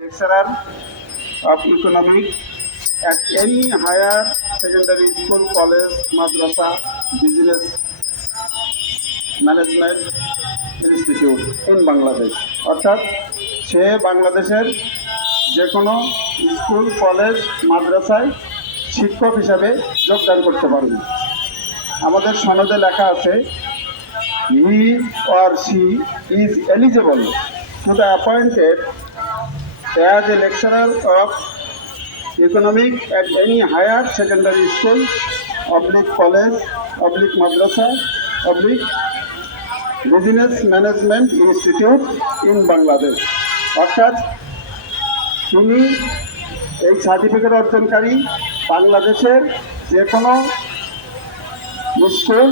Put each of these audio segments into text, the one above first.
Lecturer economic at higher secondary school college Madrasa business management institute in Bangladesh অর্থাৎ সে বাংলাদেশের যে কোনো স্কুল কলেজ মাদ্রাসায় শিক্ষক হিসাবে যোগদান করতে পারবে। আমাদের সনদে লেখা আছে he or she is eligible to the appointed as a lecturer of economic at any higher secondary school, oblique college, oblique madrasa, oblique business management institute in Bangladesh অর্থাৎ তিনি এই সার্টিফিকেট অর্জনকারী বাংলাদেশের যে কোনো স্কুল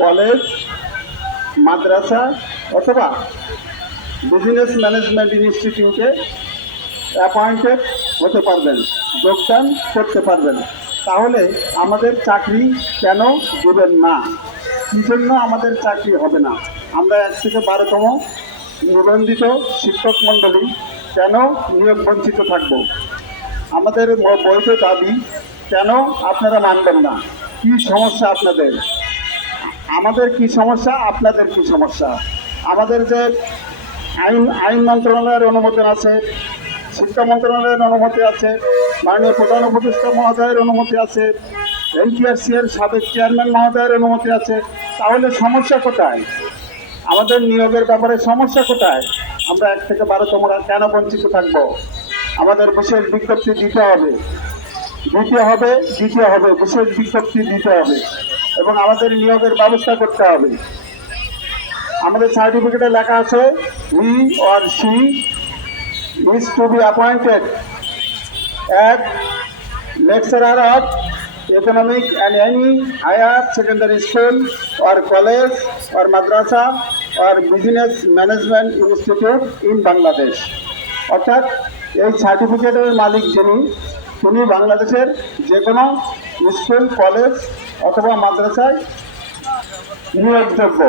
কলেজ মাদ্রাসা অথবা business management ইনস্টিটিউটে appointed হতে পারবেন, যোগদান করতে পারবেন। তাহলে আমাদের চাকরি কেন দেবেন না? কী জন্য আমাদের চাকরি হবে না? আমরা এক থেকে বারোতম নিবন্ধিত শিক্ষক মণ্ডলী কেন নিয়োগ বঞ্চিত থাকব? আমাদের বৈধ দাবি, কেন আপনারা মানবেন না? কি সমস্যা আপনাদের? আমাদের কি সমস্যা? আপনাদের কি সমস্যা? আমাদের যে আইন আইন মন্ত্রণালয়ের অনুমোদন আছে শিক্ষা মন্ত্রণালয়ের অনুমতি আছে, মাননীয় প্রধান উপদেষ্টা মহোদয়ের অনুমতি আছে এনটিআরসি এর সাবেক চেয়ারম্যান মহোদয়ের অনুমতি আছে। তাহলে সমস্যা কোথায়? আমাদের নিয়োগের ব্যাপারে সমস্যা কোথায়? আমরা এক থেকে বারোতমরা কেন বঞ্চিত থাকব? আমাদের বিশেষ বিজ্ঞপ্তি দিতে হবে। দিতে হবে দিতে হবে, বিশেষ বিজ্ঞপ্তি দিতে হবে। এবং আমাদের নিয়োগের ব্যবস্থা করতে হবে। আমাদের সার্টিফিকেটে লেখা আছে he or she is to be appointed as lecturer of economic and any higher secondary school or college or madrasa or business management institute in Bangladesh অর্থাৎ এই সার্টিফিকেটের মালিক যিনি তিনি বাংলাদেশের যে কোনো স্কুল কলেজ অথবা মাদ্রাসায় নিয়োগযোগ্য